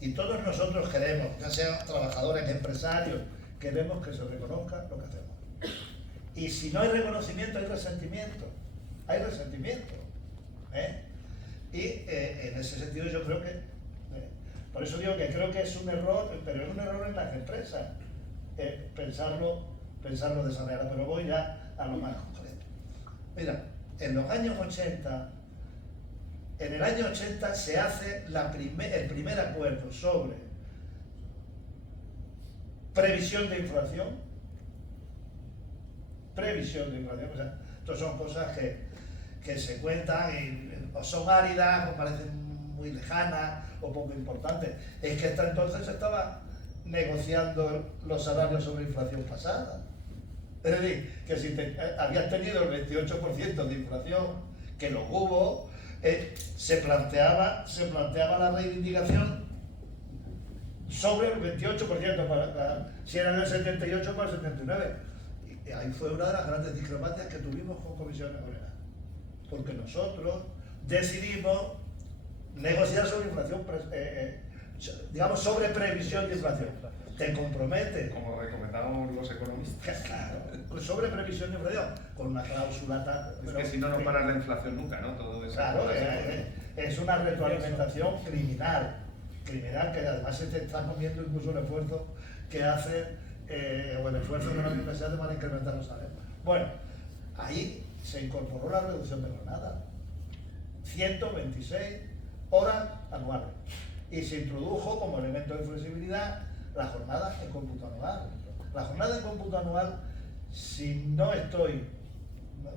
y todos nosotros queremos, ya sean trabajadores, empresarios, queremos que se reconozca lo que hacemos. Y si no hay reconocimiento, hay resentimiento. Hay resentimiento. Y en ese sentido yo creo que, por eso digo que creo que es un error, pero es un error en las empresas, pensarlo de esa manera. Pero voy ya a lo más concreto. Mira, en los años 80, en el año 80 se hace el primer acuerdo sobre previsión de inflación. Previsión de inflación, o sea, estas son cosas que se cuentan y o son áridas o parecen muy lejanas o poco importantes. Es que hasta entonces se estaba negociando los salarios sobre inflación pasada. Es decir, que si habías tenido el 28% de inflación, que lo hubo, se planteaba la reivindicación sobre el 28%, si era del 78 para el 79. Y ahí fue una de las grandes discrepancias que tuvimos con Comisiones Obreras, porque nosotros decidimos negociar sobre inflación, digamos sobre previsión de inflación. Te comprometes, como recomendaban los economistas, claro, sobre previsión de inflación, con una cláusula tal. Es que si no, no para la inflación nunca, ¿no? Todo eso. Claro, es una retroalimentación criminal, que además se te está comiendo incluso el esfuerzo que hacen, o el esfuerzo de la universidad para incrementar los salarios. Bueno, ahí se incorporó la reducción de jornada, 126 horas anuales, y se introdujo como elemento de flexibilidad la jornada en cómputo anual. La jornada en cómputo anual, si no estoy,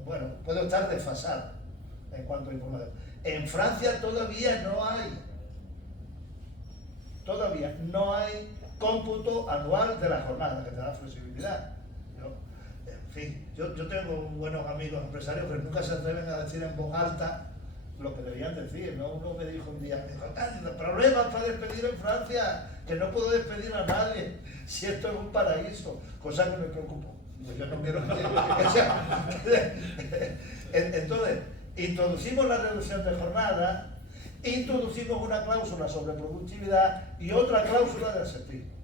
bueno, puedo estar desfasado en cuanto a información. En Francia todavía no hay cómputo anual de la jornada, que te da flexibilidad. En fin, yo tengo buenos amigos empresarios, pero nunca se atreven a decir en voz alta lo que deberían decir, ¿no? Uno me dijo un día, problemas para despedir en Francia, que no puedo despedir a nadie, si esto es un paraíso, cosa que me preocupó. Pues yo no quiero entonces, introducimos la reducción de jornada, introducimos una cláusula sobre productividad y otra cláusula de asentismo.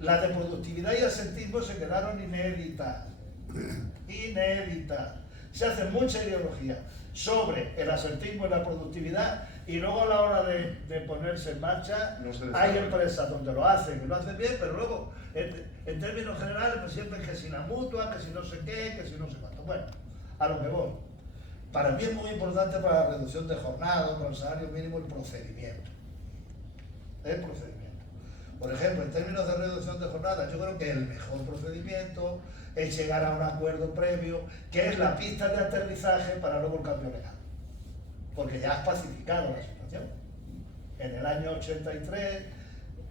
Las de productividad y asentismo se quedaron inéditas. Se hace mucha ideología sobre el asentismo y la productividad, y luego a la hora de ponerse en marcha, hay empresas donde lo hacen bien, pero luego, en términos generales, pues siempre que si la mutua, que si no sé qué, que si no sé cuánto. Bueno, a lo que voy. Para mí es muy importante para la reducción de jornada, para el salario mínimo, el procedimiento. El procedimiento. Por ejemplo, en términos de reducción de jornada, yo creo que el mejor procedimiento es llegar a un acuerdo previo, que es la pista de aterrizaje para luego el cambio legal. Porque ya has pacificado la situación. En el año 83,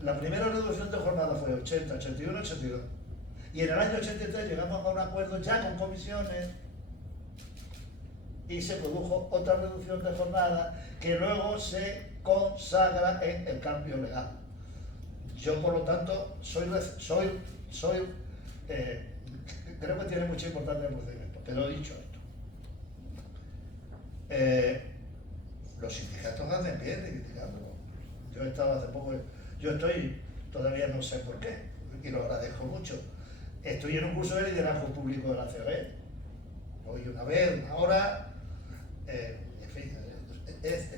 la primera reducción de jornada fue 80, 81, 82. Y en el año 83 llegamos a un acuerdo ya con comisiones y se produjo otra reducción de jornada que luego se consagra en el cambio legal. Yo, por lo tanto, creo que tiene mucha importancia el procedimiento, pero he dicho esto. Los sindicatos hacen bien de criticarlo. Yo estaba hace poco, todavía no sé por qué, y lo agradezco mucho. Estoy en un curso de liderazgo público de la COE. Voy una vez, una hora, en fin,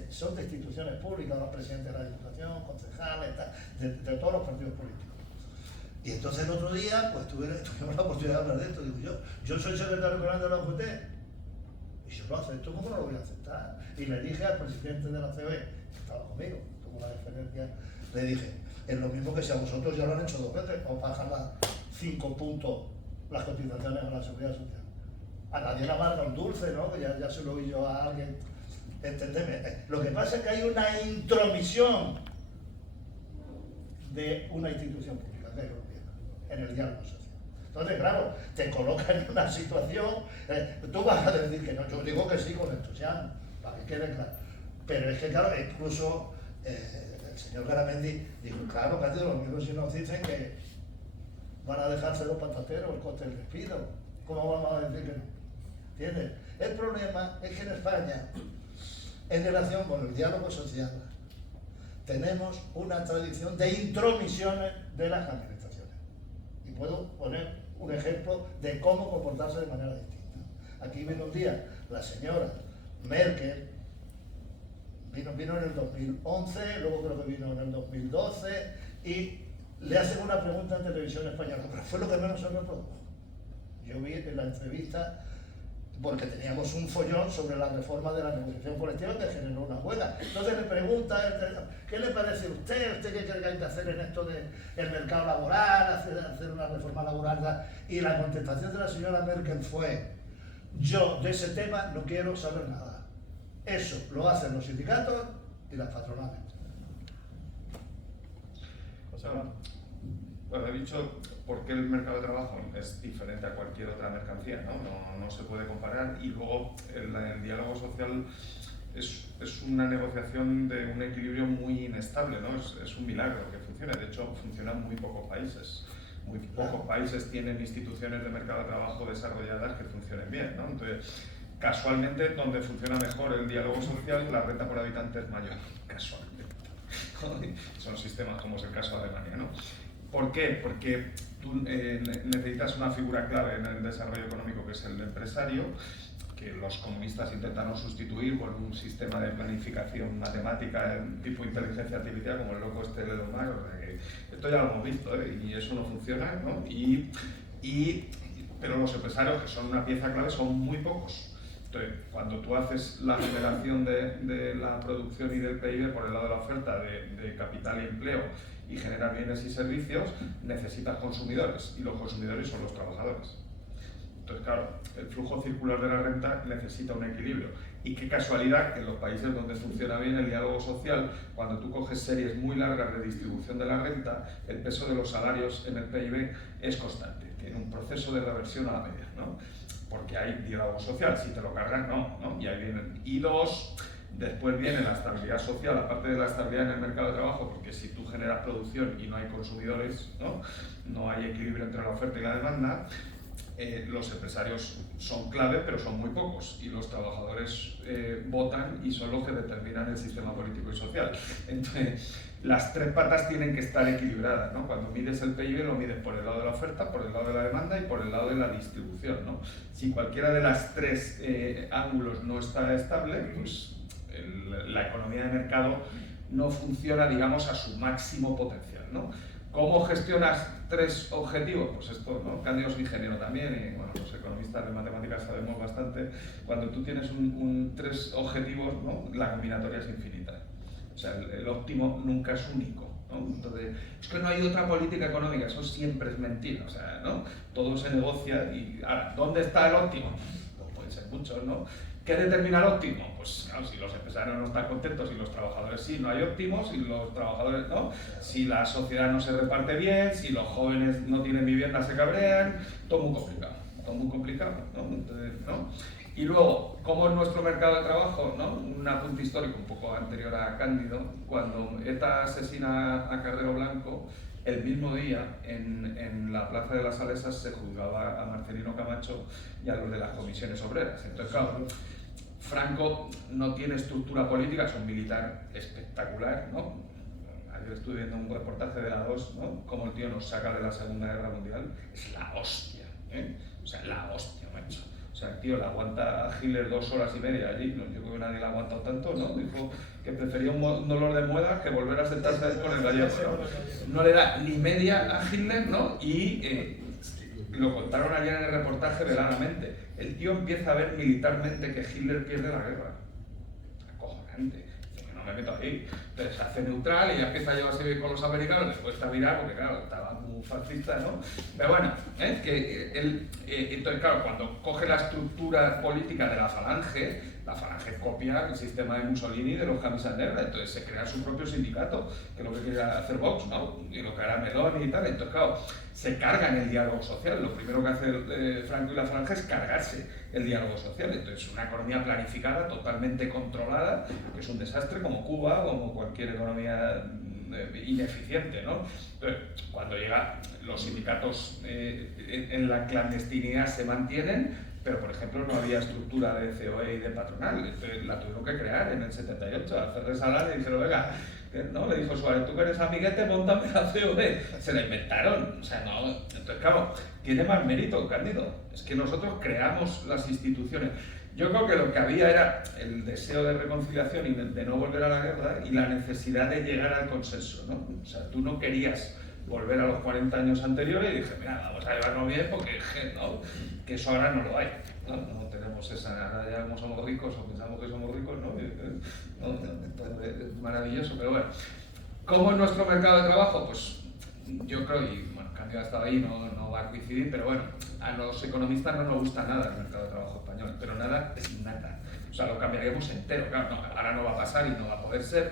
son de instituciones públicas, los presidentes de la Diputación, concejales, de todos los partidos políticos. Y entonces el otro día, pues tuvimos la oportunidad de hablar de esto. Digo, yo soy secretario general de la UGT, y yo lo acepto, ¿cómo no lo voy a aceptar? Y le dije al presidente de la COE, que estaba conmigo, tuvo la deferencia, le dije, es lo mismo que si a vosotros ya lo han hecho 2 veces, os bajan 5 puntos las cotizaciones a la seguridad social. A nadie le amarga un dulce, ¿no? Que ya se lo oí yo a alguien. Entendeme. Lo que pasa es que hay una intromisión de una institución pública, que es el gobierno, en el diálogo social. Entonces, claro, te coloca en una situación, tú vas a decir que no, yo digo que sí con entusiasmo, para que quede claro. Pero es que, claro, incluso el señor Garamendi dijo, claro, Cádiz, los mismos si nos dicen que van a dejarse los patateros el coste del despido, ¿cómo vamos a decir que no? ¿Entiendes? El problema es que en España, en relación con el diálogo social, tenemos una tradición de intromisiones de las administraciones. Y puedo poner un ejemplo de cómo comportarse de manera distinta. Aquí vino un día la señora Merkel, vino en el 2011, luego creo que vino en el 2012, y le hacen una pregunta en televisión española, pero fue lo que menos se reprodujo. Yo vi en la entrevista, porque teníamos un follón sobre la reforma de la negociación colectiva que generó una huelga. Entonces le pregunta, ¿qué le parece a usted? ¿Usted qué cree que hay que hacer en esto del mercado laboral, hacer una reforma laboral? Y la contestación de la señora Merkel fue: yo de ese tema no quiero saber nada. Eso lo hacen los sindicatos y las patronales. Bueno, he dicho por qué el mercado de trabajo es diferente a cualquier otra mercancía, ¿no? No se puede comparar, y luego el diálogo social es una negociación de un equilibrio muy inestable, ¿no? Es un milagro que funcione. De hecho, funciona en muy pocos países. Muy pocos países tienen instituciones de mercado de trabajo desarrolladas que funcionen bien, ¿no? Entonces, casualmente, donde funciona mejor el diálogo social, la renta por habitante es mayor, casualmente. Son sistemas como es el caso de Alemania, ¿no? ¿Por qué? Porque tú necesitas una figura clave en el desarrollo económico, que es el empresario, que los comunistas intentaron sustituir por un sistema de planificación matemática tipo inteligencia artificial, como el loco este de Elon Musk. O sea que esto ya lo hemos visto, ¿eh? Y eso no funciona, ¿no? Pero los empresarios, que son una pieza clave, son muy pocos. Entonces, cuando tú haces la generación de la producción y del PIB por el lado de la oferta de capital y empleo, y generar bienes y servicios, necesitas consumidores, y los consumidores son los trabajadores. Entonces, claro, el flujo circular de la renta necesita un equilibrio. Y qué casualidad que en los países donde funciona bien el diálogo social, cuando tú coges series muy largas de distribución de la renta, el peso de los salarios en el PIB es constante, tiene un proceso de reversión a la media, ¿no? Porque hay diálogo social, si te lo cargan, no. Y ahí vienen. Y dos, después viene la estabilidad social, aparte de la estabilidad en el mercado de trabajo, porque si tú generas producción y no hay consumidores, no hay equilibrio entre la oferta y la demanda. Los empresarios son clave, pero son muy pocos, y los trabajadores votan y son los que determinan el sistema político y social. Entonces, las tres patas tienen que estar equilibradas, ¿no? Cuando mides el PIB lo mides por el lado de la oferta, por el lado de la demanda y por el lado de la distribución, ¿no? Si cualquiera de las tres ángulos no está estable, pues la economía de mercado no funciona, digamos, a su máximo potencial, ¿no? ¿Cómo gestionas tres objetivos? Pues esto, ¿no? Cándido es ingeniero también, y bueno, los economistas de matemáticas sabemos bastante. Cuando tú tienes tres objetivos, ¿no? La combinatoria es infinita. O sea, el óptimo nunca es único, ¿no? Entonces, es que no hay otra política económica, eso siempre es mentira, o sea, ¿no? Todo se negocia y, ahora, ¿dónde está el óptimo? Pues pueden ser muchos, ¿no? ¿Qué determina el óptimo? Pues claro, si los empresarios no están contentos y los trabajadores sí, no hay óptimos, y los trabajadores no. Si la sociedad no se reparte bien, si los jóvenes no tienen vivienda se cabrean, todo muy complicado, ¿no? Entonces, ¿no? Y luego, ¿cómo es nuestro mercado de trabajo? ¿No? Un apunte histórico un poco anterior a Cándido, cuando ETA asesina a Carrero Blanco, el mismo día en la Plaza de las Salesas se juzgaba a Marcelino Camacho y a los de las comisiones obreras. Entonces, claro, Franco no tiene estructura política, es un militar espectacular, ¿no? Ayer estuve viendo un reportaje de la 2, ¿no? Cómo el tío nos saca de la Segunda Guerra Mundial. Es la hostia, ¿eh? O sea, la hostia, macho. O sea, el tío le aguanta a Hitler 2 horas y media allí, ¿no? Yo creo que nadie le ha aguantado tanto, ¿no? Dijo que prefería un dolor de muela que volver a sentarse con el gallego, ¿no? No le da ni media a Hitler, ¿no? Y lo contaron ayer en el reportaje veladamente. El tío empieza a ver militarmente que Hitler pierde la guerra. Acojonante. Dice que no me meto ahí. Entonces se hace neutral y ya empieza a llevarse bien con los americanos. Después está virar porque, claro, estaba muy fascista, ¿no? Pero bueno, entonces, claro, cuando coge la estructura política de la Falange copia el sistema de Mussolini y de los camisas negras. Entonces se crea su propio sindicato, que es lo que quería hacer Vox, ¿no? Y lo que hará Meloni y tal. Entonces, claro, se cargan el diálogo social. Lo primero que hace Franco y la Falange es cargarse el diálogo social. Entonces, una economía planificada, totalmente controlada, que es un desastre, como Cuba, como cualquier economía ineficiente, ¿no? Entonces, cuando llega, los sindicatos en la clandestinidad se mantienen, pero por ejemplo no había estructura de COE y de patronal. Entonces la tuvieron que crear en el 78. A Ferrer Salá le dijeron, venga, ¿no? Le dijo Suárez, tú que eres amiguete, montame la COE. Se la inventaron, o sea, no. Entonces, claro, tiene más mérito, Cándido. Es que nosotros creamos las instituciones. Yo creo que lo que había era el deseo de reconciliación y de no volver a la guerra y la necesidad de llegar al consenso, ¿no? O sea, tú no querías volver a los 40 años anteriores y dije, mira, vamos a llevarnos bien porque, ¿no? Que eso ahora no lo hay, ¿no? No tenemos esa, ahora ya como somos ricos o pensamos que somos ricos, ¿no? Es maravilloso, pero bueno. ¿Cómo es nuestro mercado de trabajo? Pues yo creo, y bueno, Cándido ha estado ahí, no va a coincidir, pero bueno, a los economistas no nos gusta nada el mercado de trabajo español, pero nada es nada. O sea, lo cambiaríamos entero, claro, no, ahora no va a pasar y no va a poder ser.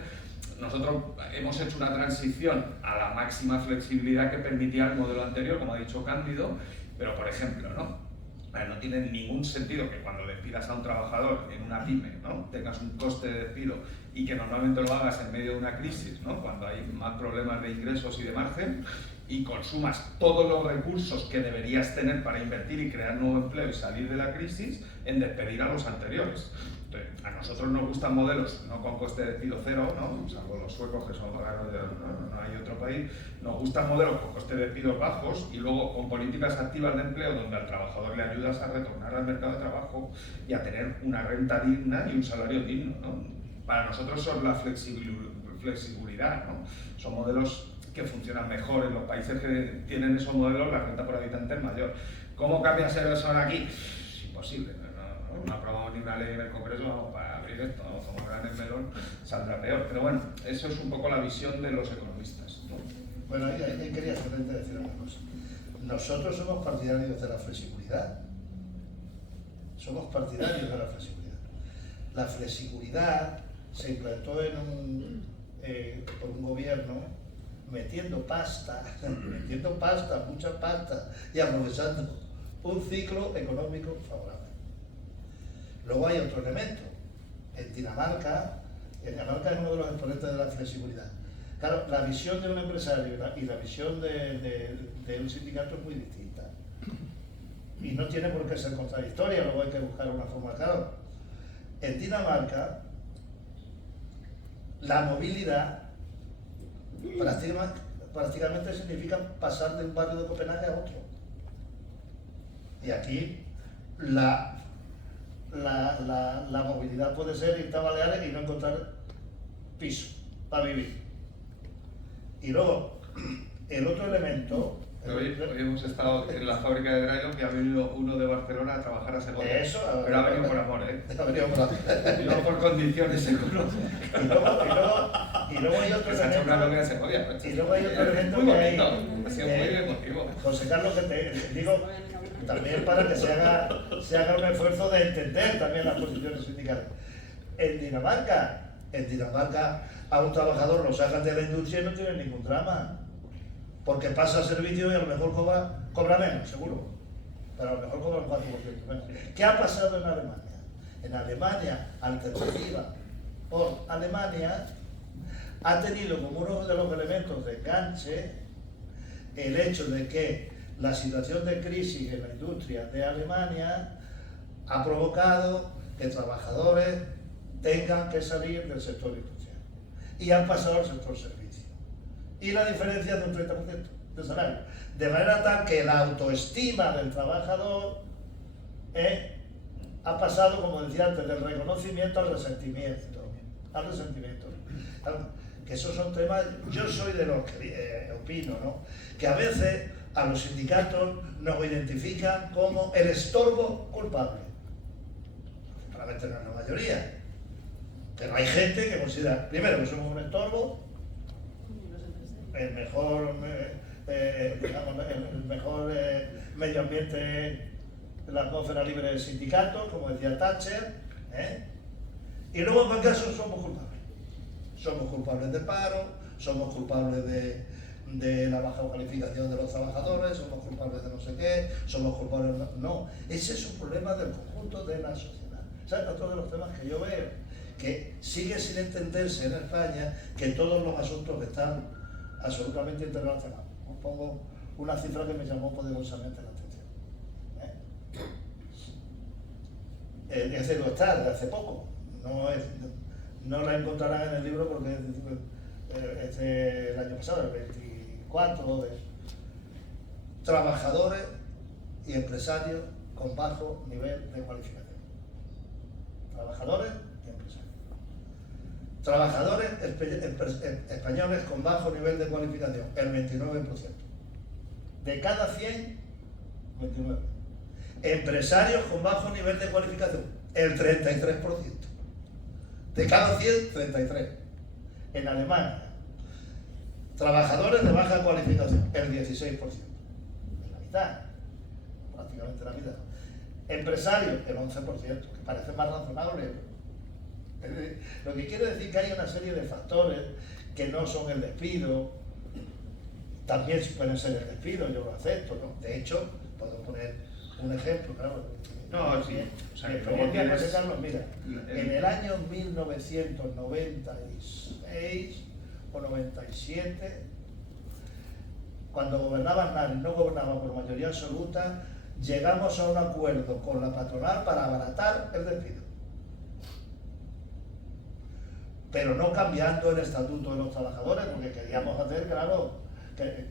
Nosotros hemos hecho una transición a la máxima flexibilidad que permitía el modelo anterior, como ha dicho Cándido, pero por ejemplo, ¿no? No tiene ningún sentido que cuando despidas a un trabajador en una pyme, ¿no? Tengas un coste de despido y que normalmente lo hagas en medio de una crisis, ¿no? Cuando hay más problemas de ingresos y de margen, y consumas todos los recursos que deberías tener para invertir y crear nuevo empleo y salir de la crisis en despedir a los anteriores. Entonces, a nosotros nos gustan modelos no con coste de despido cero, ¿no? Salvo los suecos que son raros, no hay otro país. Nos gustan modelos con coste de despidos bajos y luego con políticas activas de empleo donde al trabajador le ayudas a retornar al mercado de trabajo y a tener una renta digna y un salario digno, ¿no? Para nosotros son la flexibilidad, ¿no? Son modelos que funcionan mejor. En los países que tienen esos modelos la renta por habitante es mayor. ¿Cómo cambia eso aquí? Es imposible. No aprobamos ni una ley en el Congreso para abrir esto, ¿no? Como gran el melón, saldrá peor. Pero bueno, eso es un poco la visión de los economistas, ¿no? Bueno, ahí quería solamente decir una cosa. Nosotros somos partidarios de la flexibilidad. Somos partidarios de la flexibilidad. La flexibilidad se implantó por un gobierno metiendo pasta, mucha pasta, y aprovechando un ciclo económico favorable. Luego hay otro elemento. En Dinamarca es uno de los exponentes de la flexibilidad. Claro, la visión de un empresario y la visión de un sindicato es muy distinta. Y no tiene por qué ser contradictoria, luego hay que buscar una forma. Claro, en Dinamarca, la movilidad prácticamente significa pasar de un barrio de Copenhague a otro. Y aquí la movilidad puede ser irte a Baleares y no encontrar piso para vivir. Y luego, el otro elemento... Hoy hemos estado en la fábrica de Drylon y ha venido uno de Barcelona a trabajar a Segovia. Eso, pero ha venido por amor, ¿eh? Ha venido por amor. Y no por condiciones económicas. Y luego hay otro Se ha hecho una novia elemento... en Segovia. Y luego hay otro elemento muy que hay... bonito, ha sido muy emotivo. José Carlos, que te digo, también para que se haga un esfuerzo de entender también las posiciones sindicales. En Dinamarca, a un trabajador lo sacan de la industria y no tiene ningún drama. Porque pasa servicio y a lo mejor cobra menos, seguro. Pero a lo mejor cobra un 4% menos. ¿Qué ha pasado en Alemania? En Alemania, Alternativa por Alemania ha tenido como uno de los elementos de enganche el hecho de que la situación de crisis en la industria de Alemania ha provocado que trabajadores tengan que salir del sector industrial y han pasado al sector servicio. Y la diferencia es de un 30% de salario. De manera tal que la autoestima del trabajador ha pasado, como decía antes, del reconocimiento al resentimiento. Que esos son temas, yo soy de los que opino, ¿no? Que a veces a los sindicatos nos identifican como el estorbo culpable. Probablemente no es la mayoría. Pero hay gente que considera, primero, que somos un estorbo, el mejor medio ambiente de la atmósfera libre de sindicatos, como decía Thatcher, y luego en cualquier caso somos culpables. Somos culpables de paro, somos culpables de la baja calificación de los trabajadores, somos culpables de no sé qué, somos culpables de... No, ese es un problema del conjunto de la sociedad. ¿Sabes? Otro de los temas que yo veo, que sigue sin entenderse en España, que todos los asuntos están absolutamente interrelacionados. Os pongo una cifra que me llamó poderosamente la atención. Es decir, lo está desde hace poco. No la encontrarán en el libro porque el año pasado, el 24, trabajadores y empresarios con bajo nivel de cualificación. Trabajadores y empresarios. Trabajadores españoles con bajo nivel de cualificación, el 29%. De cada 100, 29. Empresarios con bajo nivel de cualificación, el 33%. De cada 100, 33. En Alemania, trabajadores de baja cualificación, el 16%. Es la mitad, prácticamente la mitad. Empresarios, el 11%, que parece más razonable. Lo que quiere decir que hay una serie de factores que no son el despido, también pueden ser el despido, yo lo acepto, ¿no? De hecho, puedo poner un ejemplo, claro. No, sí. O sea, que luego Experiencia, tienes... Carlos, mira, en el año 1996 o 97, cuando gobernaba Aznar y no gobernaba por mayoría absoluta, llegamos a un acuerdo con la patronal para abaratar el despido. Pero no cambiando el estatuto de los trabajadores, porque queríamos hacer, claro, que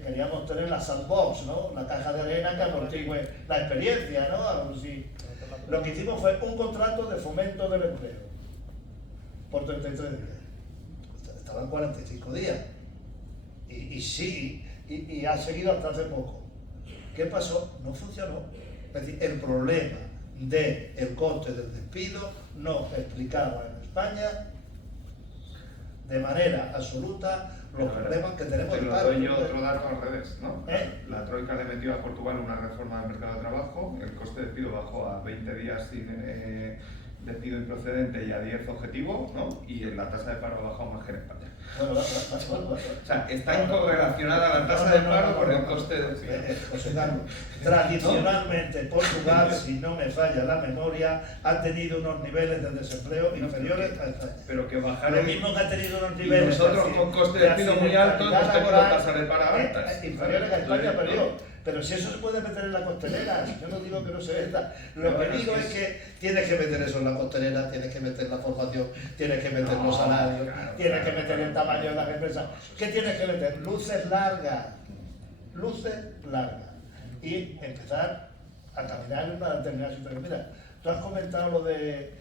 queríamos tener la sandbox, ¿no? La caja de arena que amortigue la experiencia, ¿no? Algo así. Lo que hicimos fue un contrato de fomento del empleo por 33 días. Estaban 45 días. Y ha seguido hasta hace poco. ¿Qué pasó? No funcionó. Es decir, el problema del coste del despido no explicaba en España de manera absoluta los problemas que tenemos. Te lo doy yo otro dato al revés, ¿no? La Troika le metió a Portugal una reforma del mercado de trabajo, el coste de despido bajó a 20 días sin despido improcedente y a 10 objetivo, ¿no? Y la tasa de paro ha bajado más que en España. Bueno, o sea, está incorrelacionada la tasa de paro con el coste de despido. José Carlos, tradicionalmente Portugal, si no me falla la memoria, ha tenido unos niveles de desempleo inferiores a España. Pero que bajar lo mismo que ha tenido unos niveles. Y nosotros con coste de despido muy alto hemos tenido tasas de paro altas. Inferiores a España, pero si eso se puede meter en la costelera, yo no digo que no se meta. Lo que digo es que tienes que meter eso en la costelera, tienes que meter la formación, tienes que meter los salarios, tienes que meter el tamaño de las empresas. ¿Qué tienes que meter? Luces largas. Y empezar a caminar en una determinada situación. Mira, tú has comentado lo de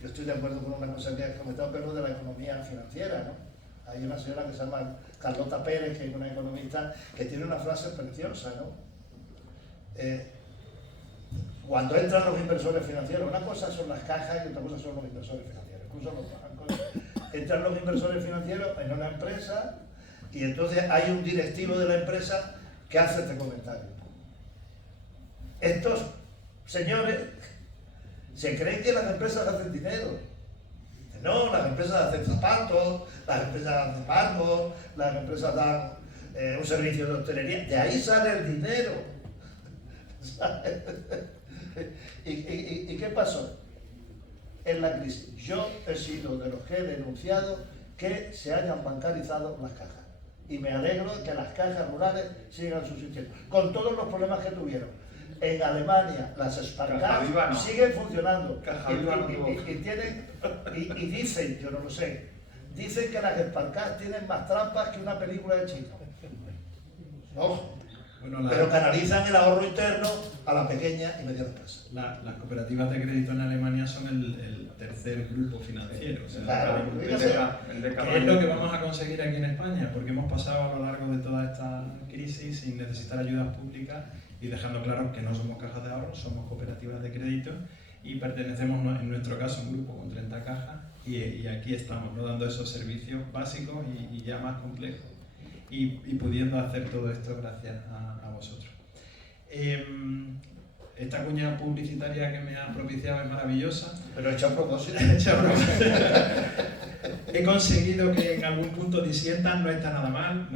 yo estoy de acuerdo con una cosa que has comentado, pero lo de la economía financiera, ¿no? Hay una señora que se llama Carlota Pérez, que es una economista, que tiene una frase preciosa, ¿no? Cuando entran los inversores financieros, una cosa son las cajas y otra cosa son los inversores financieros, incluso los bancos. Entran los inversores financieros en una empresa y entonces hay un directivo de la empresa que hace este comentario. Estos señores se creen que las empresas hacen dinero. No, las empresas hacen zapatos, las empresas hacen bancos, las empresas dan un servicio de hostelería. De ahí sale el dinero. ¿Y qué pasó en la crisis? Yo he sido de los que he denunciado que se hayan bancarizado las cajas. Y me alegro de que las cajas rurales sigan subsistiendo, con todos los problemas que tuvieron. En Alemania las Sparkassen siguen funcionando y dicen, yo no lo sé, dicen que las Sparkassen tienen más trampas que una película de chino. Ojo. Bueno, pero canalizan el ahorro interno a la pequeña y mediana empresa. Las cooperativas de crédito en Alemania son el tercer grupo financiero. O sea, claro, ¿qué es lo que vamos a conseguir aquí en España? Porque hemos pasado a lo largo de toda esta crisis sin necesitar ayudas públicas y dejando claro que no somos cajas de ahorro, somos cooperativas de crédito y pertenecemos en nuestro caso a un grupo con 30 cajas y aquí estamos, ¿no? Dando esos servicios básicos y ya más complejos y pudiendo hacer todo esto gracias a vosotros. Esta cuña publicitaria que me han propiciado es maravillosa. Pero hecha a propósito. He conseguido que en algún punto disientan, no está nada mal,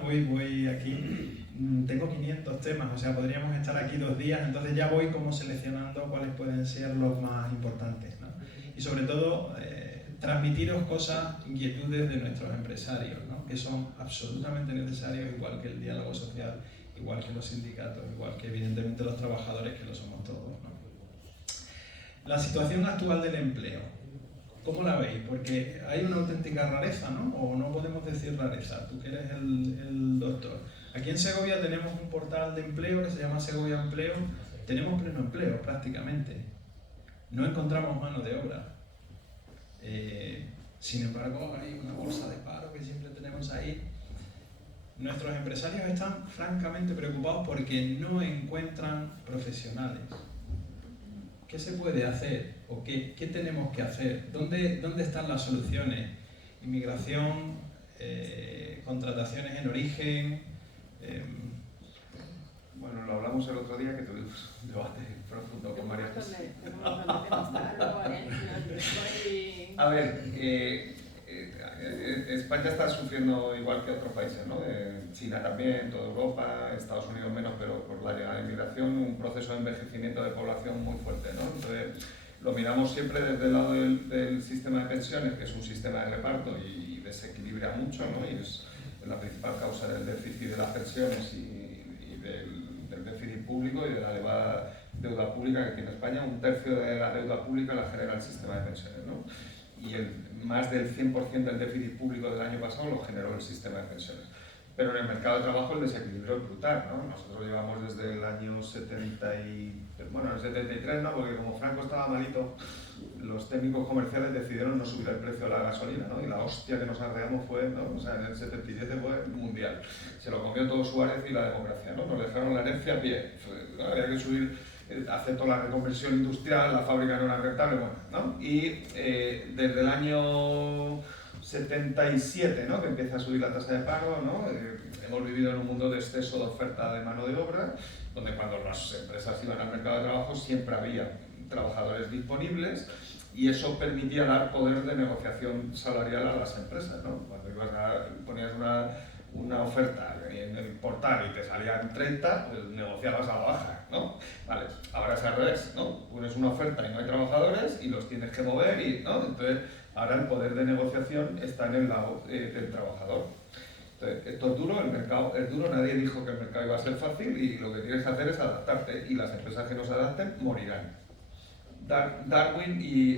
voy aquí. Tengo 500 temas, o sea, podríamos estar aquí 2 días, entonces ya voy como seleccionando cuáles pueden ser los más importantes, ¿no? Y sobre todo, transmitiros cosas, inquietudes de nuestros empresarios, ¿no? Que son absolutamente necesarios, igual que el diálogo social, igual que los sindicatos, igual que evidentemente los trabajadores, que lo somos todos, ¿no? La situación actual del empleo. ¿Cómo la veis? Porque hay una auténtica rareza, ¿no? O no podemos decir rareza, tú que eres el doctor. Aquí en Segovia tenemos un portal de empleo que se llama Segovia Empleo. Tenemos pleno empleo prácticamente. No encontramos mano de obra. Sin embargo, hay una bolsa de paro que siempre tenemos ahí. Nuestros empresarios están francamente preocupados porque no encuentran profesionales. ¿Qué se puede hacer? ¿O qué tenemos que hacer? ¿Dónde están las soluciones? Inmigración, contrataciones en origen. Bueno, lo hablamos el otro día que tuvimos un debate profundo con María José. A ver, España está sufriendo igual que otros países, ¿no? China también, toda Europa, Estados Unidos menos, pero por la llegada de inmigración, un proceso de envejecimiento de población muy fuerte, ¿no? Entonces, lo miramos siempre desde el lado del sistema de pensiones, que es un sistema de reparto y desequilibra mucho, ¿no? Y es la principal causa del déficit de las pensiones y del déficit público y de la elevada deuda pública que tiene España. Un tercio de la deuda pública la genera el sistema de pensiones, ¿no? Y más del 100% del déficit público del año pasado lo generó el sistema de pensiones. Pero en el mercado de trabajo el desequilibrio es brutal, ¿no? Nosotros llevamos desde el año 73, ¿no? Porque como Franco estaba malito, los técnicos comerciales decidieron no subir el precio de la gasolina, ¿no? Y la hostia que nos arreamos fue, ¿no? O sea, en el 77 fue mundial. Se lo comió todo Suárez y la democracia, ¿no? Nos dejaron la herencia bien. Había que subir, aceptó la reconversión industrial, la fábrica no era rentable, bueno, ¿no? Y desde el año 77, ¿no? Que empieza a subir la tasa de paro, ¿no? Hemos vivido en un mundo de exceso de oferta de mano de obra, donde cuando las empresas iban al mercado de trabajo siempre había trabajadores disponibles y eso permitía dar poder de negociación salarial a las empresas, ¿no? Cuando ponías una oferta en el portal y te salían 30, pues negociabas a la baja, ¿no? Vale, ahora es al revés, ¿no? Pones una oferta y no hay trabajadores y los tienes que mover y, ¿no? Entonces, ahora el poder de negociación está en el lado del trabajador. Entonces, esto es duro, el mercado es duro, nadie dijo que el mercado iba a ser fácil y lo que tienes que hacer es adaptarte y las empresas que no se adapten morirán. Darwin y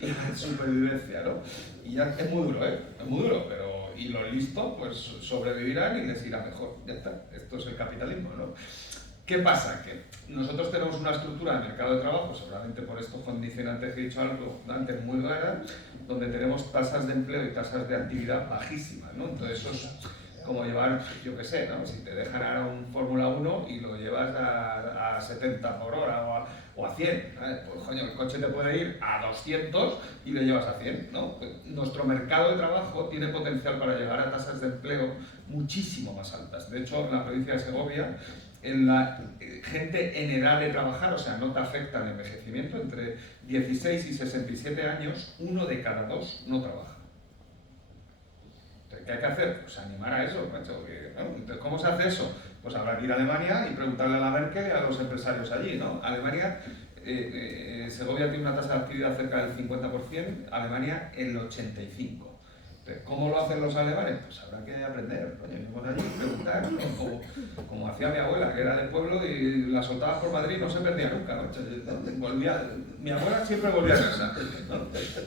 la supervivencia, ¿no? Y ya es muy duro, ¿eh? Es muy duro, pero y los listos pues sobrevivirán y les irá mejor. Ya está, esto es el capitalismo, ¿no? ¿Qué pasa? Que nosotros tenemos una estructura de mercado de trabajo, seguramente por estos condicionantes que he dicho antes, muy rara, donde tenemos tasas de empleo y tasas de actividad bajísimas, ¿no? Entonces eso es como llevar, yo qué sé, ¿no? Si te dejan ahora un Fórmula 1 y lo llevas a 70 por hora o a 100, ¿sabes? Pues coño, el coche te puede ir a 200 y le llevas a 100, ¿no? Pues nuestro mercado de trabajo tiene potencial para llegar a tasas de empleo muchísimo más altas. De hecho, en la provincia de Segovia, en la gente en edad de trabajar, o sea, no te afecta el envejecimiento, entre 16 y 67 años, 1 de cada 2 no trabaja. Entonces, ¿qué hay que hacer? Pues animar a eso, macho, ¿no? Entonces, ¿cómo se hace eso? Pues habrá que ir a Alemania y preguntarle a la Merkel y a los empresarios allí, ¿no? Alemania, Segovia tiene una tasa de actividad cerca del 50%, Alemania el 85%. ¿Cómo lo hacen los alemanes? Pues habrá que aprender, coño, irnos allí y preguntar, ¿no? Como hacía mi abuela, que era del pueblo y la soltabas por Madrid y no se perdía nunca, ¿no? Mi abuela siempre volvía a casa,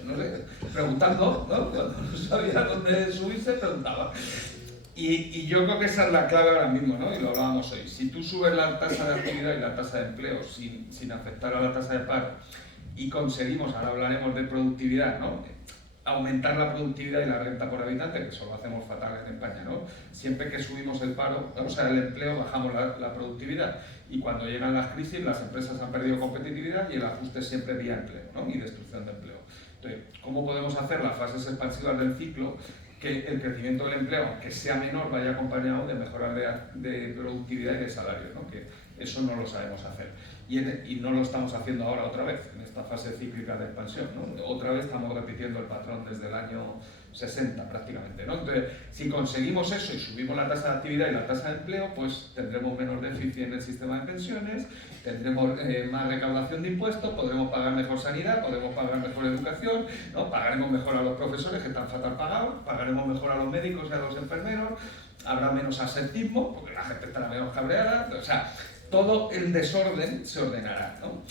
no sé, preguntando, ¿no? Cuando no sabía dónde subirse, preguntaba. Y yo creo que esa es la clave ahora mismo, ¿no? Y lo hablábamos hoy. Si tú subes la tasa de actividad y la tasa de empleo sin afectar a la tasa de paro y conseguimos, ahora hablaremos de productividad, ¿no? Aumentar la productividad y la renta por habitante, que eso lo hacemos fatal en España, ¿no? Siempre que subimos el paro, o sea, el empleo, bajamos la productividad. Y cuando llegan las crisis, las empresas han perdido competitividad y el ajuste es siempre vía empleo, ¿no? Y destrucción de empleo. Entonces, ¿cómo podemos hacer las fases expansivas del ciclo que el crecimiento del empleo, aunque sea menor, vaya acompañado de mejoras de productividad y de salarios, ¿no? Que eso no lo sabemos hacer. Y no lo estamos haciendo ahora otra vez, en esta fase cíclica de expansión, ¿no? Otra vez estamos repitiendo el patrón desde el año 60 prácticamente, ¿no? Entonces, si conseguimos eso y subimos la tasa de actividad y la tasa de empleo, pues tendremos menos déficit en el sistema de pensiones, tendremos más recaudación de impuestos, podremos pagar mejor sanidad, podremos pagar mejor educación, ¿no? Pagaremos mejor a los profesores que están fatal pagados, pagaremos mejor a los médicos y a los enfermeros, habrá menos asentismo, porque la gente estará menos cabreada, o sea, todo el desorden se ordenará, ¿no?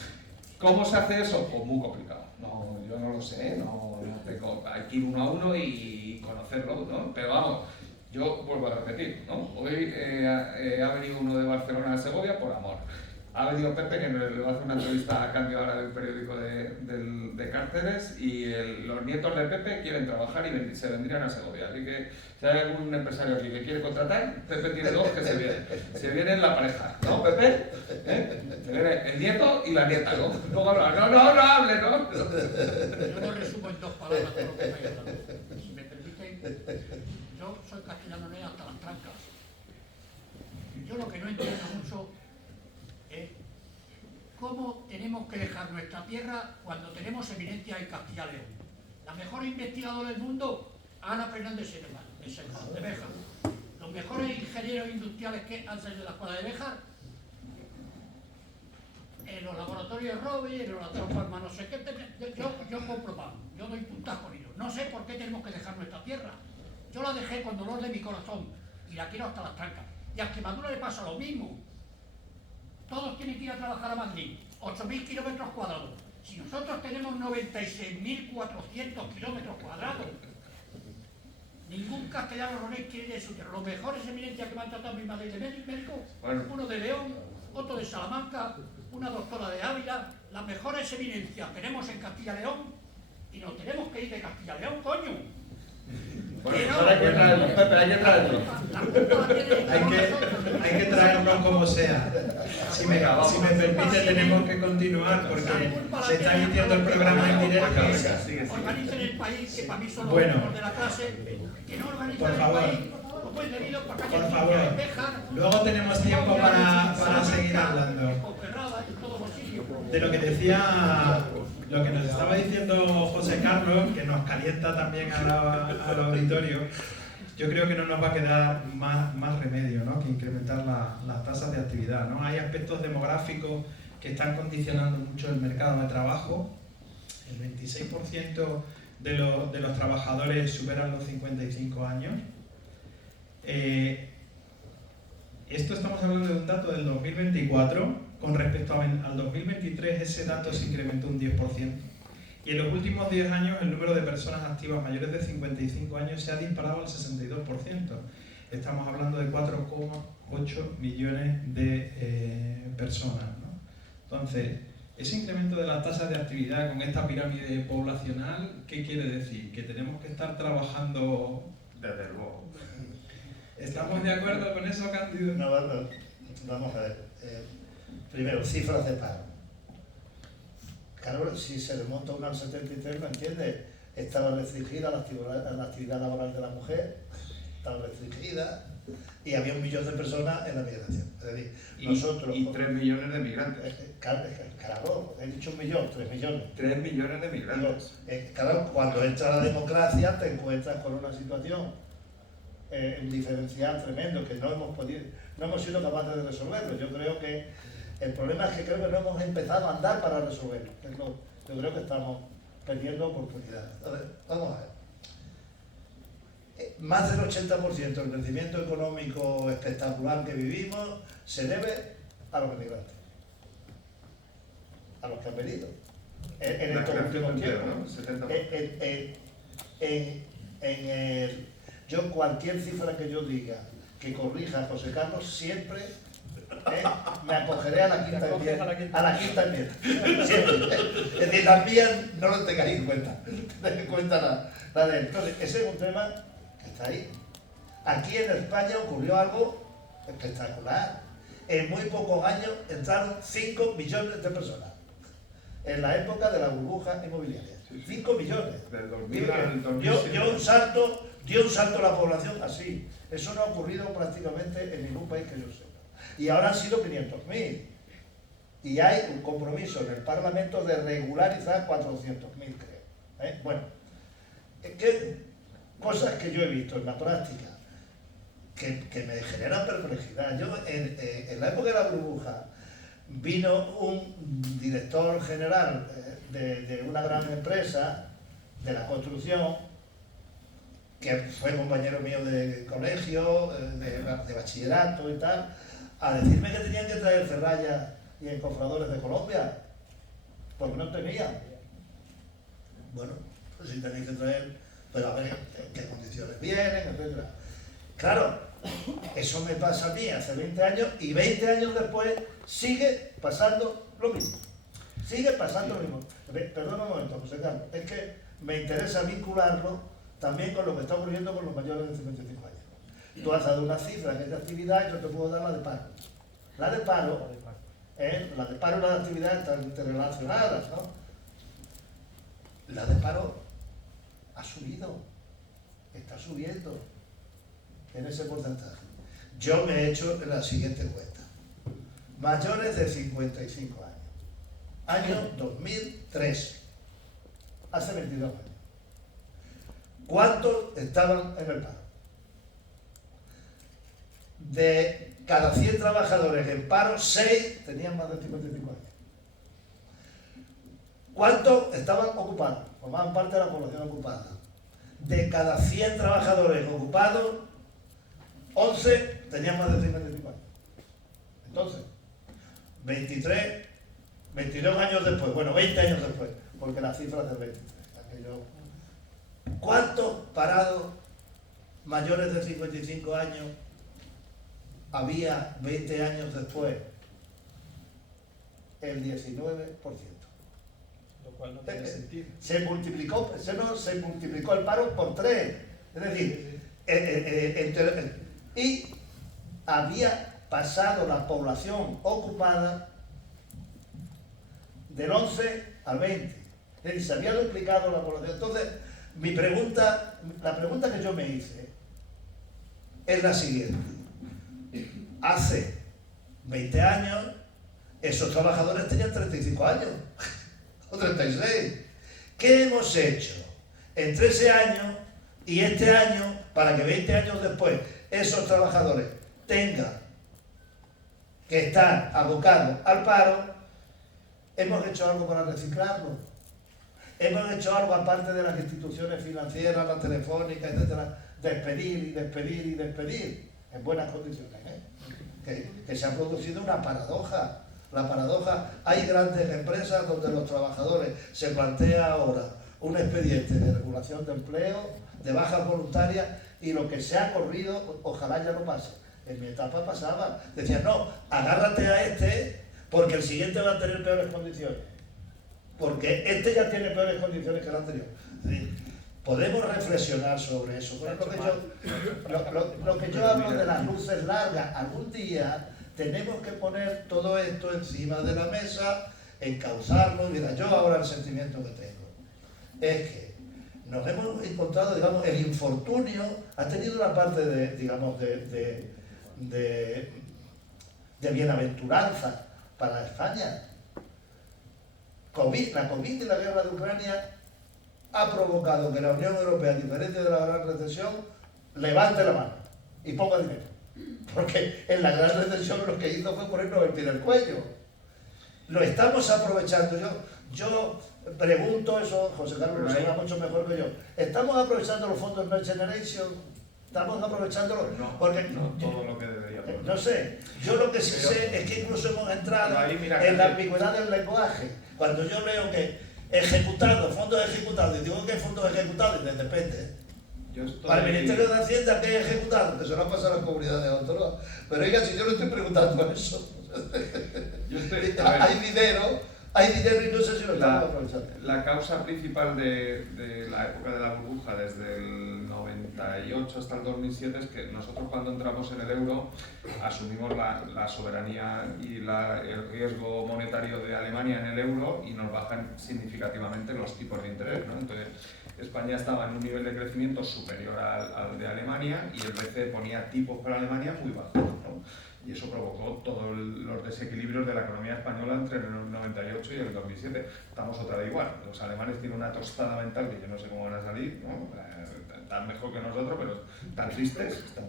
¿Cómo se hace eso? Pues muy complicado, No, yo no lo sé, no tengo, hay que ir uno a uno y conocerlo, ¿no? Pero vamos, yo vuelvo a repetir, ¿no? Hoy ha venido uno de Barcelona a Segovia por amor. Ha venido Pepe, que le va a hacer una entrevista a cambio ahora del periódico de Cárceres, y los nietos de Pepe quieren trabajar y se vendrían a Segovia. Así que si hay algún empresario aquí que quiere contratar, Pepe tiene dos que se vienen. Se vienen la pareja, ¿no, Pepe? Se viene el nieto y la nieta, ¿no? No hable, ¿no? Yo lo resumo en dos palabras todo lo que estáis hablando. Si me permiten, yo soy castellano-neo hasta las trancas. Yo lo que no entiendo mucho es cómo tenemos que dejar nuestra tierra cuando tenemos eminencia en Castilla y León. La mejor investigadora del mundo, Ana Fernández de Béjar. Los mejores ingenieros industriales que han salido de la escuela de Béjar, en los laboratorios Robbie, en los laboratorios Palma, no sé qué, yo compro pan, yo doy puntas con ellos. No sé por qué tenemos que dejar nuestra tierra. Yo la dejé con dolor de mi corazón y la quiero hasta las trancas. Y a Extremadura le pasa lo mismo. Todos tienen que ir a trabajar a Madrid, 8.000 kilómetros cuadrados. Si nosotros tenemos 96.400 kilómetros cuadrados, ningún castellano ronés quiere ir de su tierra. Los mejores eminencias que me han tratado mi madre de médico, uno de León, otro de Salamanca, una doctora de Ávila, las mejores eminencias tenemos en Castilla y León y nos tenemos que ir de Castilla y León, coño. Bueno, ahora hay que traerlo, Pepe, hay que traerlo. Hay que traerlo como sea. Si me permite, tenemos que continuar porque se está emitiendo el programa en directo. Organicen el país, que para mí son los Bueno, de la clase, que no organicen por el favor. país. Por favor, luego tenemos tiempo para seguir hablando. De lo que decía, lo que nos estaba diciendo José Carlos, que nos calienta también al auditorio, yo creo que no nos va a quedar más remedio, ¿no?, que incrementar las tasas de actividad, ¿no? Hay aspectos demográficos que están condicionando mucho el mercado de trabajo. El 26% de los trabajadores superan los 55 años. Esto estamos hablando de un dato del 2024, con respecto al 2023 ese dato se incrementó un 10%. Y en los últimos 10 años el número de personas activas mayores de 55 años se ha disparado al 62%. Estamos hablando de 4,8 millones de personas, ¿no? Entonces, ese incremento de las tasas de actividad con esta pirámide poblacional, ¿qué quiere decir? Que tenemos que estar trabajando... Desde luego. ¿Estamos de acuerdo con eso, Cándido? No, vamos a ver. Primero, cifras de paro. Claro, si se remonta uno al 73, ¿me entiendes? Estaba restringida la actividad laboral de la mujer, estaba restringida, y había 1 millón de personas en la migración. Es decir, nosotros... Y 3 millones de migrantes. Claro, he dicho 1 millón, 3 millones. 3 millones de migrantes. Claro, cuando entra la democracia te encuentras con una situación, un diferencial tremendo que no hemos sido capaces de resolverlo. Yo creo que el problema es que creo que no hemos empezado a andar para resolverlo. Yo creo que estamos perdiendo oportunidades. A ver, vamos a ver. Más del 80% del crecimiento económico espectacular que vivimos se debe a los inmigrantes, a los que han venido en estos últimos tiempos. Yo cualquier cifra que yo diga que corrija a José Carlos siempre me acogeré a la quinta enmienda. Siempre. Es decir, las mías no lo tengáis en cuenta. Tened en cuenta la de él. Entonces, ese es un tema que está ahí. Aquí en España ocurrió algo espectacular. En muy pocos años entraron 5 millones de personas. En la época de la burbuja inmobiliaria. 5 millones. Del 2000 al 2007. Dio un salto la población así. Eso no ha ocurrido prácticamente en ningún país que yo sepa. Y ahora han sido 500.000. Y hay un compromiso en el Parlamento de regularizar 400.000, creo. Bueno, ¿qué cosas que yo he visto en la práctica que me generan perplejidad? Yo, en la época de la burbuja, vino un director general de una gran empresa de la construcción, que fue compañero mío de colegio, de bachillerato y tal, a decirme que tenían que traer ferrallas y encofradores de Colombia, porque no tenían. Bueno, pues si tenéis que traer, pero a ver en qué condiciones vienen, etcétera. Claro, eso me pasa a mí hace 20 años y 20 años después sigue pasando lo mismo. Sigue pasando lo mismo. Perdona un momento, José Carlos, es que me interesa vincularlo también con lo que está ocurriendo con los mayores de 55 años. Tú has dado una cifra en esta actividad y yo te puedo dar la de paro. La de paro y la de actividad están interrelacionadas, ¿no? La de paro ha subido, está subiendo en ese porcentaje. Yo me he hecho la siguiente cuenta. Mayores de 55 años. Año 2003. Hace 22 años. ¿Cuántos estaban en el paro? De cada 100 trabajadores en paro, 6 tenían más de 55 años. ¿Cuántos estaban ocupados? Formaban parte de la población ocupada. De cada 100 trabajadores ocupados, 11 tenían más de 55 años. Entonces, 22 años después, bueno, 20 años después, porque la cifra es del 23. ¿Cuántos parados mayores de 55 años había 20 años después? El 19%. Lo cual no tiene sentido. Se multiplicó el paro por 3. Es decir, y había pasado la población ocupada del 11 al 20. Es decir, se había duplicado la población. Entonces, la pregunta que yo me hice es la siguiente. Hace 20 años, esos trabajadores tenían 35 años, o 36. ¿Qué hemos hecho entre ese año y este año para que 20 años después esos trabajadores tengan que estar abocados al paro? ¿Hemos hecho algo para reciclarlo? ¿Hemos hecho algo aparte de las instituciones financieras, las telefónicas, etcétera? Despedir y despedir y despedir en buenas condiciones, ¿eh? Que se ha producido una paradoja. La paradoja, hay grandes empresas donde los trabajadores se plantea ahora un expediente de regulación de empleo, de bajas voluntarias, y lo que se ha corrido, ojalá ya no pase. En mi etapa pasaba, decían, no, agárrate a este porque el siguiente va a tener peores condiciones. Porque este ya tiene peores condiciones que el anterior. Es decir, podemos reflexionar sobre eso. Por lo que yo hablo de las luces largas, algún día tenemos que poner todo esto encima de la mesa, encauzarlo. Mira, yo ahora el sentimiento que tengo es que nos hemos encontrado, digamos, el infortunio ha tenido una parte de, digamos, de bienaventuranza para España. La COVID y la guerra de Ucrania ha provocado que la Unión Europea, a diferencia de la gran recesión, levante la mano y ponga dinero. Porque en la gran recesión lo que hizo fue ponernos el pie del cuello. Lo estamos aprovechando. Yo pregunto eso, José Carlos lo sabrá mucho mejor que yo. ¿Estamos aprovechando los fondos Next Generation? ¿Estamos aprovechándolo? No, porque no todo lo que deberíamos. No sé. Yo lo que sí sé es que incluso hemos entrado en la ambigüedad del lenguaje. Cuando yo leo que ejecutado, fondos ejecutados, y digo que hay fondos ejecutados, y depende. Para el Ministerio de Hacienda, ¿qué es ejecutado? Que se lo han pasado a las comunidades autónomas. Pero oiga, si yo no estoy preguntando eso. Hay dinero y no sé si lo estamos aprovechando. La causa principal de la época de la burbuja, desde el 98 hasta el 2007, es que nosotros cuando entramos en el euro asumimos la soberanía y el riesgo monetario de Alemania en el euro y nos bajan significativamente los tipos de interés, ¿no? Entonces, España estaba en un nivel de crecimiento superior al de Alemania y el BCE ponía tipos para Alemania muy bajos, ¿no? Y eso provocó todos los desequilibrios de la economía española entre el 98 y el 2007. Estamos otra vez igual. Los alemanes tienen una tostada mental que yo no sé cómo van a salir, ¿no? Tan mejor que nosotros, pero están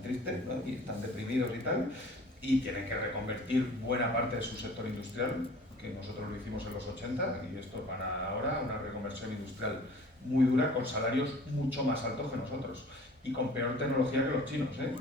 tristes, ¿no? Y están deprimidos y tal. Y tienen que reconvertir buena parte de su sector industrial, que nosotros lo hicimos en los 80, y estos van ahora a una reconversión industrial muy dura, con salarios mucho más altos que nosotros. Y con peor tecnología que los chinos, ¿eh?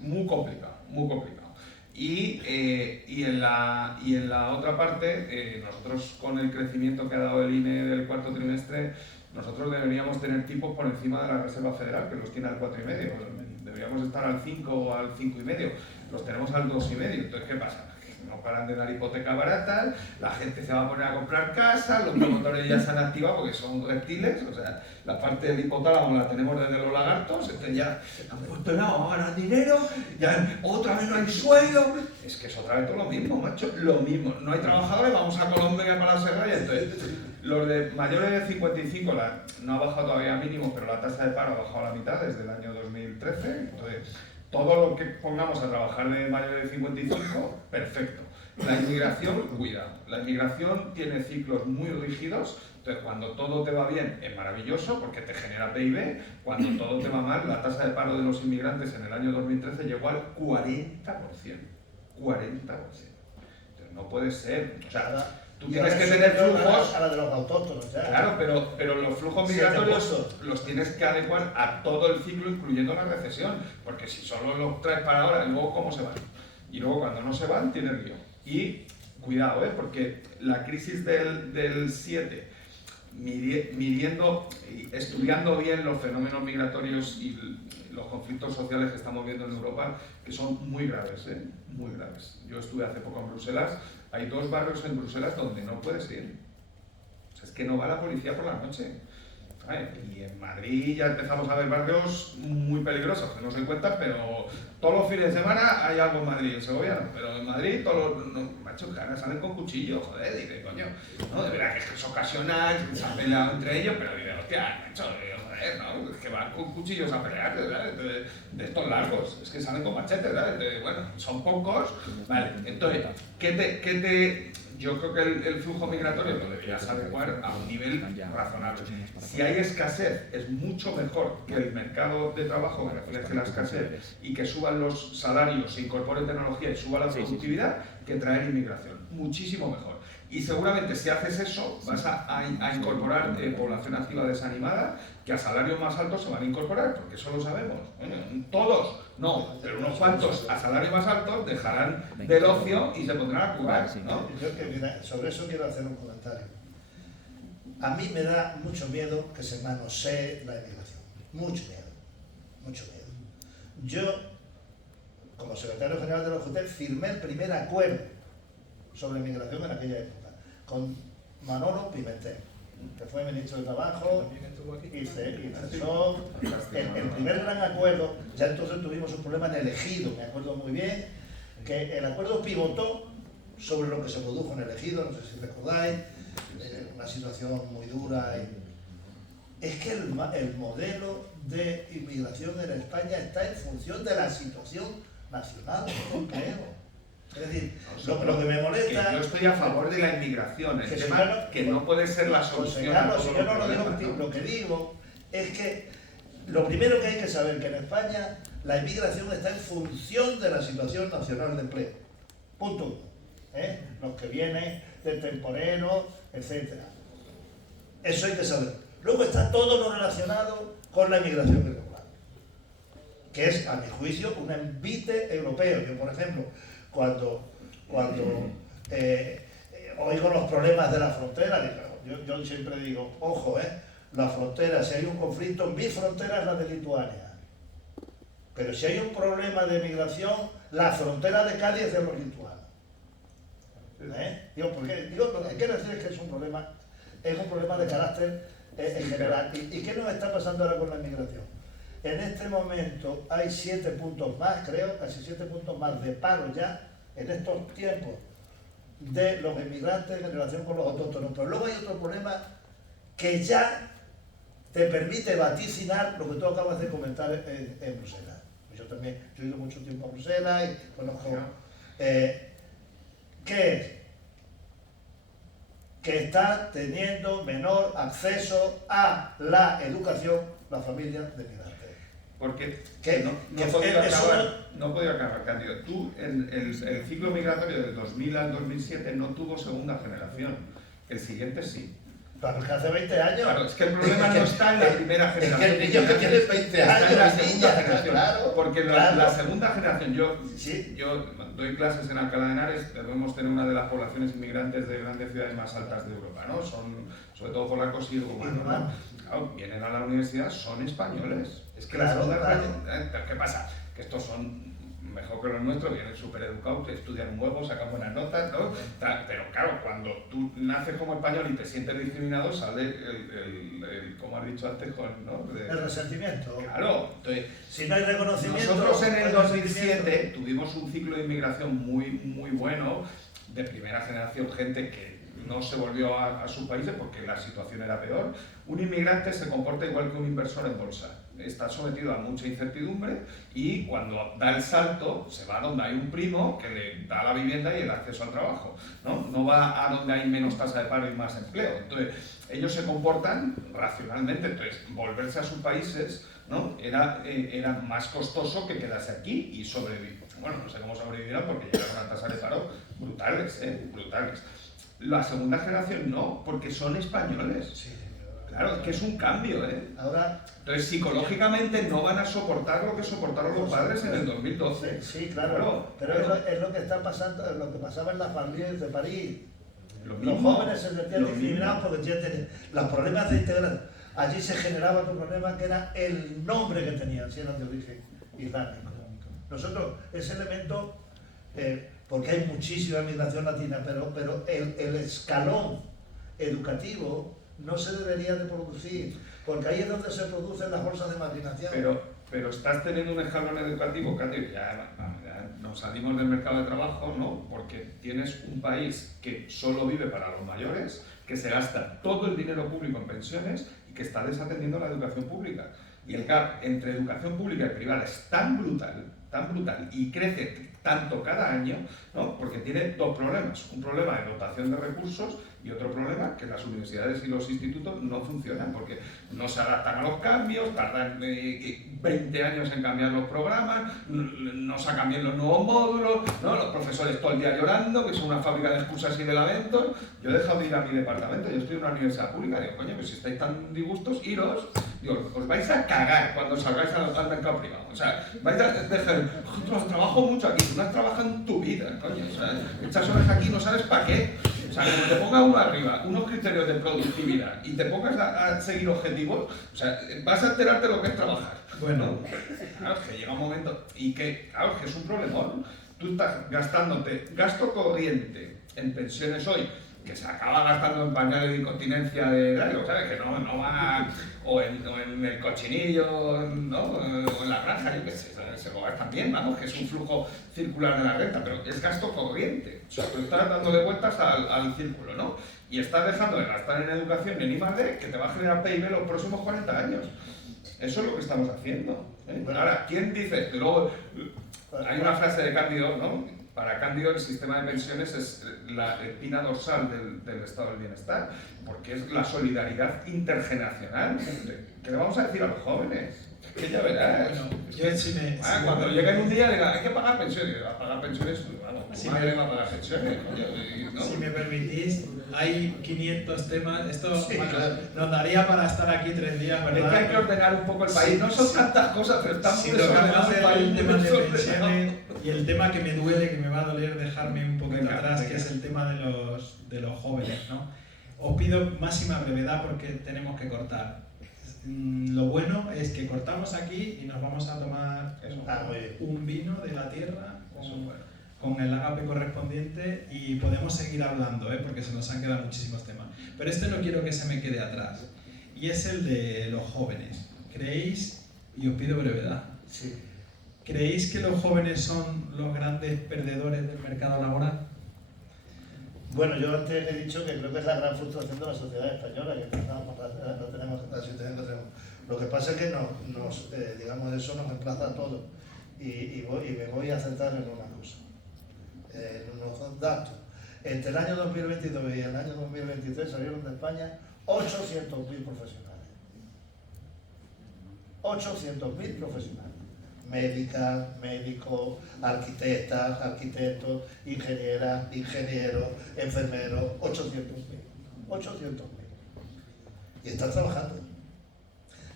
Muy complicado, muy complicado. Y en la otra parte, nosotros con el crecimiento que ha dado el INE del cuarto trimestre, nosotros deberíamos tener tipos por encima de la Reserva Federal, que los tiene al 4,5. Deberíamos estar al 5 o al 5,5. Los tenemos al 2,5. Entonces, ¿qué pasa? No paran de dar hipotecas baratas, la gente se va a poner a comprar casas, los promotores ya se han activado porque son reptiles, o sea, la parte del hipotálamo la tenemos desde los lagartos, entonces ya han puesto nada, vamos a ganar dinero, ya otra vez no hay sueldo, es que es otra vez todo lo mismo, macho, lo mismo, no hay trabajadores, vamos a Colombia para la Serra y entonces los de mayores de 55 no ha bajado todavía a mínimo, pero la tasa de paro ha bajado a la mitad desde el año 2013, entonces todo lo que pongamos a trabajar de mayores de 55, perfecto. La inmigración, cuidado. La inmigración tiene ciclos muy rígidos, entonces cuando todo te va bien es maravilloso porque te genera PIB, cuando todo te va mal, la tasa de paro de los inmigrantes en el año 2013 llegó al 40%. 40%. Entonces no puede ser, o sea, tú tienes que tener flujos... A la de los autóctonos, ya. Claro, pero los flujos migratorios los tienes que adecuar a todo el ciclo, incluyendo la recesión, porque si solo los traes para ahora, luego ¿cómo se van? Y luego cuando no se van, tienes lío. Y cuidado, porque la crisis del 7, midiendo, estudiando bien los fenómenos migratorios y los conflictos sociales que estamos viendo en Europa, que son muy graves, muy graves. Yo estuve hace poco en Bruselas, hay 2 barrios en Bruselas donde no puedes ir. O sea, es que no va la policía por la noche. Y en Madrid ya empezamos a ver barrios muy peligrosos, que no se cuentan, pero todos los fines de semana hay algo en Madrid, en Segovia no, pero en Madrid todos los machos que ahora salen con cuchillos, joder, dice, coño, no, de verdad que es ocasional, que se han peleado entre ellos, pero dice, hostia, macho, joder, no, es que van con cuchillos a pelear, ¿verdad? De estos largos, es que salen con machetes, ¿verdad? Bueno, son pocos, vale, entonces, yo creo que el flujo migratorio lo deberías adecuar a un nivel razonable. Si hay escasez, es mucho mejor que el mercado de trabajo refleje la escasez y que suban los salarios, se incorpore tecnología y suba la productividad, que traer inmigración. Muchísimo mejor. Y seguramente si haces eso, vas a incorporar población activa desanimada, que a salarios más altos se van a incorporar, porque eso lo sabemos. Bueno, todos no, pero unos cuantos a salarios más altos dejarán del ocio y se pondrán a curar, ¿no? Yo que, mira, sobre eso quiero hacer un comentario. A mí me da mucho miedo que se manosee la inmigración. Mucho miedo, mucho miedo. Yo, como secretario general de la OCT, firmé el primer acuerdo sobre inmigración en aquella época, con Manolo Pimentel, que fue ministro de Trabajo y cesó. El primer gran acuerdo, ya entonces tuvimos un problema en el Ejido, me acuerdo muy bien, que el acuerdo pivotó sobre lo que se produjo en el Ejido, no sé si recordáis, una situación muy dura. Es que el modelo de inmigración en España está en función de la situación nacional de empleo. Es decir, lo que me molesta... Que yo estoy a favor de la inmigración, el tema que no puede ser la solución. Carlos, si yo no lo digo, lo que digo es que lo primero que hay que saber que en España la inmigración está en función de la situación nacional de empleo. Punto uno. Los que vienen de temporeros, etc. Eso hay que saber. Luego está todo lo relacionado con la inmigración irregular, que es, a mi juicio, un envite europeo. Yo, por ejemplo, cuando oigo los problemas de la frontera, yo siempre digo, ojo, la frontera, si hay un conflicto, mi frontera es la de Lituania. Pero si hay un problema de migración, la frontera de Cádiz es de los lituanos. Lo que quiero decir es que es un problema de carácter en general. ¿Y qué nos está pasando ahora con la inmigración? En este momento hay 7 puntos más, creo, casi 7 puntos más de paro ya en estos tiempos de los inmigrantes en relación con los autóctonos. Pero luego hay otro problema que ya te permite vaticinar lo que tú acabas de comentar en Bruselas. Yo he ido mucho tiempo a Bruselas y conozco... ¿Qué es? Que está teniendo menor acceso a la educación la familia de migrantes. Porque ¿Qué? no he podido acabar, Cándido. Tú, el ciclo migratorio del 2000 al 2007 no tuvo segunda generación. El siguiente sí. Porque hace 20 años. Claro, es que el problema no está en la primera Es generación. que el niño que tiene 20 está años, en la la segunda niña, generación. claro. Porque claro. la segunda generación, Sí. yo doy clases en Alcalá de Henares, debemos tener una de las poblaciones inmigrantes de grandes ciudades más altas de Europa, ¿no? Son sobre todo polacos y rumanos, ¿no? Claro, vienen a la universidad, son españoles. Es que Claro, la segunda claro. generación, ¿qué pasa? Que estos son mejor que los nuestros, vienen súper educados, estudian un huevo, sacan buenas notas, ¿no? Pero claro, cuando tú naces como español y te sientes discriminado, sale como has dicho antes, ¿no? El resentimiento. Claro, entonces, Si no hay reconocimiento. nosotros en el hay 2007 resentimiento. tuvimos un ciclo de inmigración muy bueno, de primera generación, gente que no se volvió a sus países porque la situación era peor. Un inmigrante se comporta igual que un inversor en bolsa. Está sometido a mucha incertidumbre y cuando da el salto se va a donde hay un primo que le da la vivienda y el acceso al trabajo, ¿no? No va a donde hay menos tasa de paro y más empleo. Entonces, ellos se comportan racionalmente. Entonces, volverse a sus países, ¿no? era más costoso que quedarse aquí y sobrevivir. Bueno, no sé cómo sobrevivirán porque llegan a una tasa de paro brutales, brutales. La segunda generación no, porque son españoles. Sí. Claro, es que es un cambio, ¿eh? Ahora. Entonces, psicológicamente no van a soportar lo que soportaron los padres en el 2012. Sí, claro. Pero es lo que está pasando, lo que pasaba en las familias de París. Los jóvenes se sentían discriminados porque tienen los problemas de integración. Allí se generaba otro problema que era el nombre que tenían, si eran de origen islámico. Nosotros, ese elemento, porque hay muchísima migración latina, pero el escalón educativo no se debería de producir, porque ahí es donde se producen las bolsas de marginación. Pero estás teniendo un escalón educativo, Candy, ya nos salimos del mercado de trabajo, ¿no? Porque tienes un país que solo vive para los mayores, que se gasta todo el dinero público en pensiones y que está desatendiendo la educación pública. Y el gap entre educación pública y privada es tan brutal, y crece tanto cada año, ¿no? Porque tiene dos problemas. Un problema de dotación de recursos y otro problema que las universidades y los institutos no funcionan porque no se adaptan a los cambios, tardan 20 años en cambiar los programas, no sacan bien los nuevos módulos, ¿no? Los profesores todo el día llorando, que son una fábrica de excusas y de lamentos. Yo he dejado de ir a mi departamento, yo estoy en una universidad pública, digo, coño, pues si estáis tan disgustos, iros, digo, os vais a cagar cuando salgáis al mercado privado. O sea, vais a dejar, trabajo mucho aquí, tú no has trabajado en tu vida, coño, o sea, echas horas aquí, no sabes para qué. O sea, como te ponga uno arriba, unos criterios de productividad y te pongas a seguir objetivos, o sea, vas a enterarte de lo que es trabajar. Bueno, claro, que llega un momento y que, claro, que es un problemón. Tú estás gastándote gasto corriente en pensiones hoy, que se acaba gastando en pañales de incontinencia de gallo, ¿sabes? Que no van a... O en el cochinillo, ¿no? O en la granja, yo qué sé, se lo gastan bien, vamos, que es un flujo circular de la renta, pero es gasto corriente. O sea, tú estás dándole vueltas al círculo, ¿no? Y estás dejando de gastar en educación y en I+D, que te va a generar PIB los próximos 40 años. Eso es lo que estamos haciendo, ¿eh? Bueno, ahora, ¿quién dice? Que luego hay una frase de Cándido, ¿no? Para Cándido el sistema de pensiones es la espina dorsal del estado del bienestar, porque es la solidaridad intergeneracional. ¿Qué le vamos a decir a los jóvenes? Que ya verás. Bueno, cuando lleguen un día digan, hay que pagar pensiones. ¿Va a pagar pensiones? Vamos, Si madre va a pagar pensiones. ¿No? Si me permitís, hay 500 temas. Esto Sí, claro. nos daría para estar aquí 3 días, ¿verdad? Es que hay que ordenar un poco el país. No son tantas cosas, pero estamos Si tocamos el tema de desordenado. pensiones y el tema que me duele, que me va a doler dejarme un poquito Venga, atrás, venga. que es el tema de los jóvenes, ¿no? Os pido máxima brevedad porque tenemos que cortar. Lo bueno es que cortamos aquí y nos vamos a tomar muy bien. un vino de la tierra Eso es bueno. con el agape correspondiente y podemos seguir hablando, porque se nos han quedado muchísimos temas. Pero este no quiero que se me quede atrás, y es el de los jóvenes. ¿Creéis, y os pido brevedad, Sí. ¿creéis que los jóvenes son los grandes perdedores del mercado laboral? Bueno, yo antes he dicho que creo que es la gran frustración de la sociedad española, que no tenemos la situación que tenemos. Lo que pasa es que digamos, eso nos emplaza a todos. Y me voy a centrar en una cosa, en unos datos. Entre el año 2022 y el año 2023 salieron de España 800.000 profesionales. 800.000 profesionales. Médicas, médicos, arquitectas, arquitectos, ingenieras, ingenieros, enfermeros, 800.000. 800.000. y están trabajando.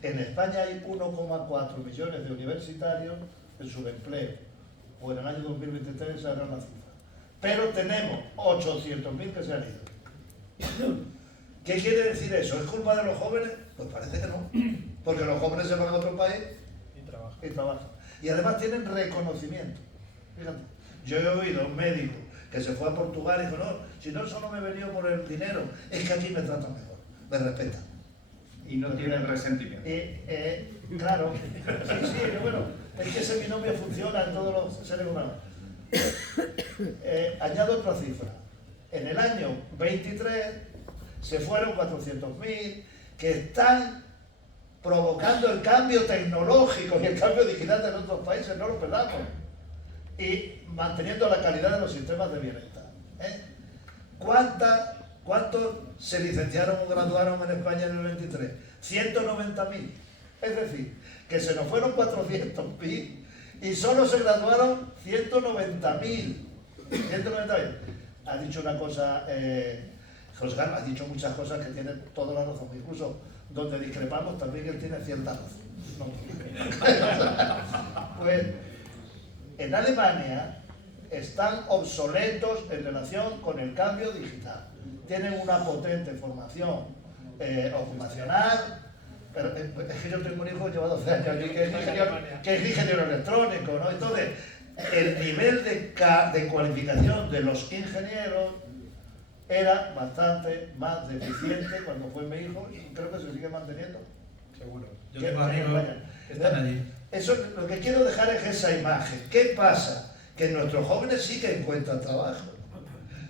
En España hay 1,4 millones de universitarios en subempleo, o en el año 2023 se hará una cifra. Pero tenemos 800.000 que se han ido. ¿Qué quiere decir eso? ¿Es culpa de los jóvenes? Pues parece que no, porque los jóvenes se van a otro país y trabajan. Y además tienen reconocimiento. Fíjate, yo he oído a un médico que se fue a Portugal y dijo, no, si no solo me he venido por el dinero, es que aquí me tratan mejor, me respetan. Y no tienen resentimiento. Claro, sí, bueno, es que ese binomio funciona en todos los seres humanos. Añado otra cifra. En el año 23 se fueron 400.000 que están provocando el cambio tecnológico y el cambio digital de nuestros países, no lo perdamos, y manteniendo la calidad de los sistemas de bienestar. ¿Cuántos se licenciaron o graduaron en España en el 23? 190.000. Es decir, que se nos fueron 400.000 y solo se graduaron 190.000. 190.000. Ha dicho una cosa, José Carlos, ha dicho muchas cosas que tienen toda la razón. Incluso donde discrepamos también él tiene cierta razón. No. Pues en Alemania están obsoletos en relación con el cambio digital. Tienen una potente formación ocupacional, pero es que yo tengo un hijo que lleva 12 años allí, que es ingeniero electrónico, ¿no? Entonces, el nivel de cualificación de los ingenieros era bastante más deficiente cuando fue mi hijo y creo que se sigue manteniendo. Seguro. Yo tengo amigos que están allí. Eso, lo que quiero dejar es esa imagen. ¿Qué pasa? Que nuestros jóvenes sí que encuentran trabajo.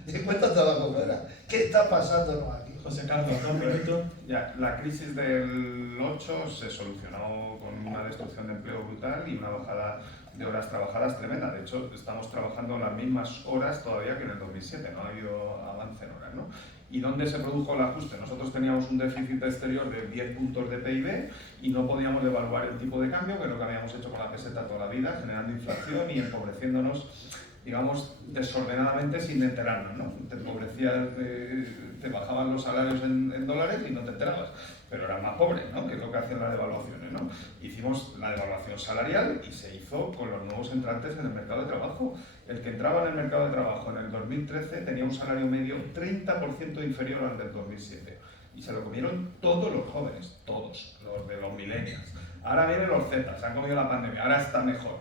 Encuentran trabajo fuera. ¿Qué está pasándonos aquí? José Carlos, 2 minutos. Ya, la crisis del 8 se solucionó con una destrucción de empleo brutal y una bajada de horas trabajadas tremenda. De hecho, estamos trabajando las mismas horas todavía que en el 2007, no ha habido avance en horas, ¿no? ¿Y dónde se produjo el ajuste? Nosotros teníamos un déficit exterior de 10 puntos de PIB y no podíamos devaluar el tipo de cambio, que es lo que habíamos hecho con la peseta toda la vida, generando inflación y empobreciéndonos, digamos, desordenadamente sin enterarnos, ¿no? Te empobrecías, te bajaban los salarios en dólares y no te enterabas, pero eras más pobre, ¿no? Que es lo que hacían las devaluaciones, ¿no? Hicimos la devaluación salarial y se hizo con los nuevos entrantes en el mercado de trabajo. El que entraba en el mercado de trabajo en el 2013 tenía un salario medio 30% inferior al del 2007 y se lo comieron todos los jóvenes, todos, los de los millennials. Ahora vienen los Z, se han comido la pandemia, ahora está mejor.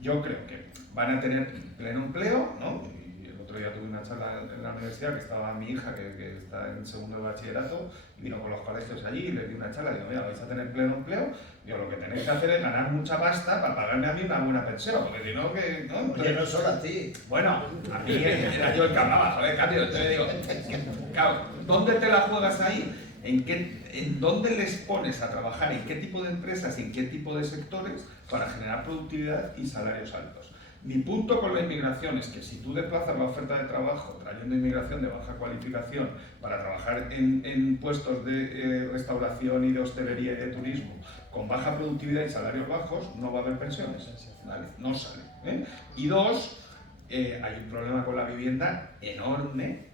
Yo creo que van a tener pleno empleo, ¿no? Y el otro día tuve una charla en la universidad que estaba mi hija, que está en segundo de bachillerato, y vino con los colegios allí y les di una charla y digo, mira, vais a tener pleno empleo, digo, lo que tenéis que hacer es ganar mucha pasta para pagarme a mí una buena pensión, porque si no, que... ¿no? Oye, no solo a ti. Bueno, a mí era yo el que hablaba, joder, cambio, te digo, claro, ¿dónde te la juegas ahí? ¿En dónde les pones a trabajar? ¿En qué tipo de empresas? ¿En qué tipo de sectores? Para generar productividad y salarios altos. Mi punto con la inmigración es que si tú desplazas la oferta de trabajo trayendo inmigración de baja cualificación para trabajar en puestos de restauración y de hostelería y de turismo con baja productividad y salarios bajos, no va a haber pensiones. ¿Vale? No sale. Y dos, hay un problema con la vivienda enorme,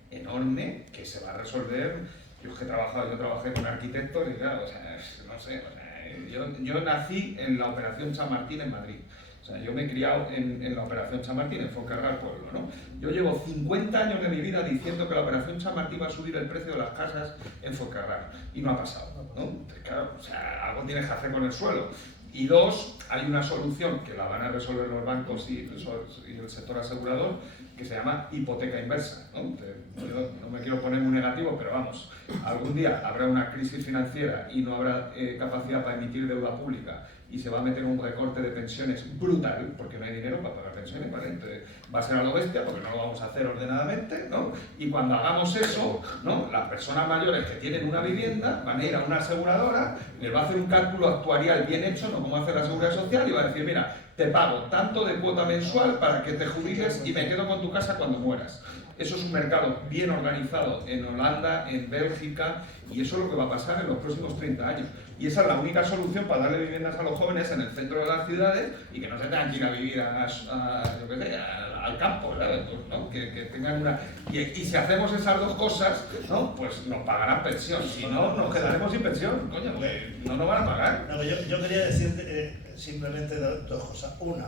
que se va a resolver. Yo que yo trabajé con arquitectos y claro, o sea, no sé, o sea, yo nací en la Operación Chamartín en Madrid. O sea, yo me he criado en la Operación Chamartín, en Fuencarral Pueblo, ¿no? Yo llevo 50 años de mi vida diciendo que la Operación Chamartín va a subir el precio de las casas en Fuencarral y no ha pasado, ¿no? Entonces, claro, o sea, algo tienes que hacer con el suelo. Y dos, hay una solución que la van a resolver los bancos y el sector asegurador que se llama hipoteca inversa, ¿no? Yo no me quiero poner muy negativo, pero vamos, algún día habrá una crisis financiera y no habrá capacidad para emitir deuda pública y se va a meter un recorte de pensiones brutal, porque no hay dinero para pagar pensiones, ¿vale? Entonces va a ser a lo bestia, porque no lo vamos a hacer ordenadamente, ¿no? Y cuando hagamos eso, ¿no? Las personas mayores que tienen una vivienda van a ir a una aseguradora, les va a hacer un cálculo actuarial bien hecho, no como hace la Seguridad Social, y va a decir, mira, te pago tanto de cuota mensual para que te jubiles y me quedo con tu casa cuando mueras. eso es un mercado bien organizado en Holanda, en Bélgica, y eso es lo que va a pasar en los próximos 30 años. Y esa es la única solución para darle viviendas a los jóvenes en el centro de las ciudades y que no se tengan que ir a vivir yo qué sé, al campo, ¿sabes? Pues, ¿no? Que tengan una... Y si hacemos esas dos cosas, ¿no? Pues nos pagarán pensión. Si no, nos quedaremos sin pensión, coño, porque no nos van a pagar. No, yo quería decir simplemente dos cosas. Una,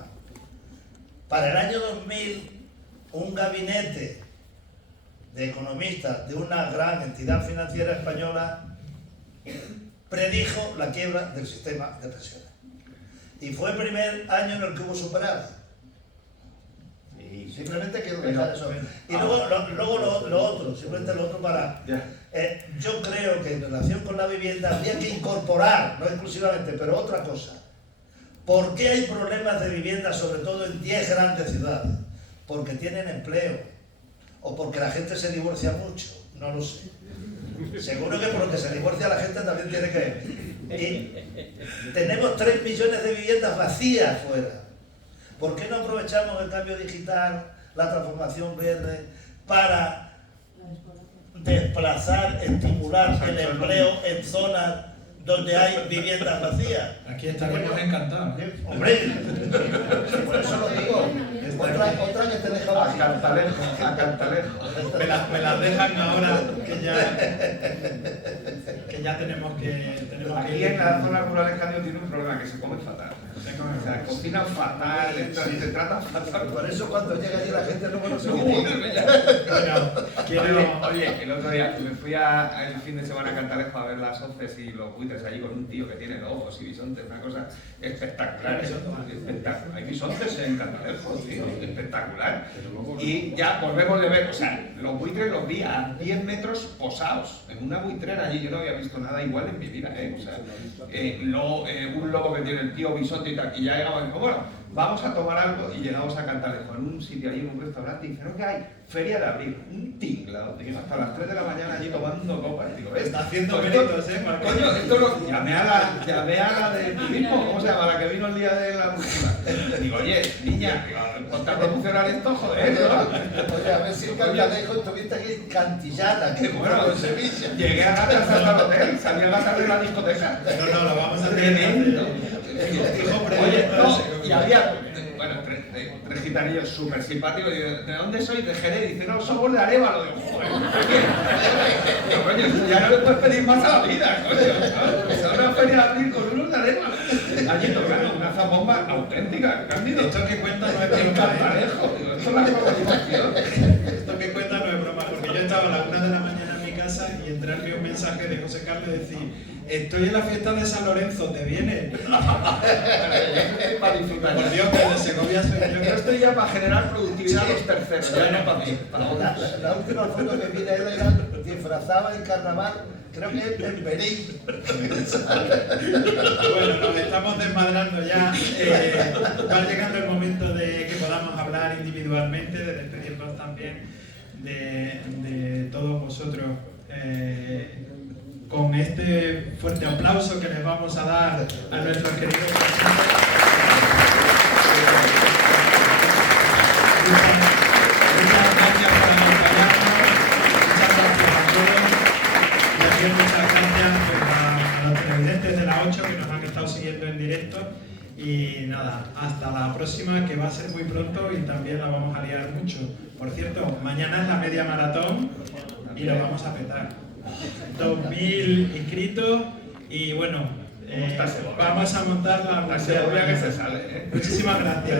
para el año 2000, un gabinete de economistas de una gran entidad financiera española predijo la quiebra del sistema de pensiones. Y fue el primer año en el que hubo superávit. Simplemente quiero dejar eso. Y luego lo otro, simplemente lo otro para... yo creo que en relación con la vivienda habría que incorporar, no exclusivamente, pero otra cosa. ¿Por qué hay problemas de vivienda, sobre todo en 10 grandes ciudades? Porque tienen empleo o porque la gente se divorcia mucho, no lo sé. Seguro que porque se divorcia la gente también tiene que... Y tenemos 3 millones de viviendas vacías fuera. ¿Por qué no aprovechamos el cambio digital, la transformación verde, para desplazar, estimular el empleo en zonas donde hay viviendas vacías? Aquí estaremos encantados. Hombre, por eso lo digo. Otra que te deja A Cantalejo. Me las dejan ahora que ya tenemos que Aquí en la zona rural de Cádiz tiene un problema, que se come fatal. O sea, cocinan fatal, te tratan fatal. Por eso cuando llega allí la gente luego no se Oye, el otro día me fui el fin de semana a Cantalejo a ver las hoces y los buitres allí con un tío que tiene lobos y bisontes, una cosa espectacular. Hay bisontes en Cantalejo, tío, espectacular. Y ya volvemos de ver, o sea, los buitres los vi a 10 metros posados en una buitrera allí. Yo no había visto nada igual en mi vida, O sea, un lobo que tiene el tío bisonte y tal, y ya llegamos, bueno, vamos a tomar algo y llegamos a Cantalejo, en un sitio allí, en un restaurante, y dijeron que hay feria de abril, un tinglado, hasta las 3 de la mañana allí tomando copas, digo, está haciendo pues méritos, coño, esto lo... Llamé a la de turismo, ¿cómo se llama? La que vino el día de la última. Digo, oye, niña, ponte a promocionar esto, joder, ¿no? Oye, a ver si en Cantalejo estuviste aquí en Cantillana, que bueno, en Sevilla. Llegué a la casa hasta el hotel, salí a la tarde de la discoteca. No, lo vamos a hacer. Tremendo. Oye, no, y había, bueno, tres gitanillos súper simpáticos. Digo, ¿de dónde sois? De Jerez. Dice, no, somos de Arévalo. Digo, joder, digo, coño, ya no le puedes pedir más a la vida, coño. Pues ahora una feria de abril con unos de Arévalo. Allí tocando una zambomba auténtica, Cándido. Esto que cuenta no es En broma. Cantalejo. Esto es la globalización. Esto que cuenta no es broma, porque yo estaba a la 1 de la mañana en mi casa y entré a un mensaje de José Carlos y decir, estoy en la fiesta de San Lorenzo, ¿te vienes? Para disfrutar. Por Dios, que de Segovia soy yo. Yo estoy ya para generar productividad a los terceros, ya no para mí, para otros. La última foto que vi de él era disfrazada en carnaval, creo que en Berín. Bueno, nos estamos desmadrando ya. Va llegando el momento de que podamos hablar individualmente, de despedirnos también de todos vosotros. Con este fuerte aplauso que les vamos a dar a nuestros queridos pacientes. Muchas gracias por acompañarnos, muchas gracias a todos y también muchas gracias a los televidentes de la 8 que nos han estado siguiendo en directo y nada, hasta la próxima que va a ser muy pronto y también la vamos a liar mucho. Por cierto, mañana es la media maratón y lo vamos a petar. 2000 inscritos y bueno, vamos a montar la Segovia que se sale, Muchísimas gracias.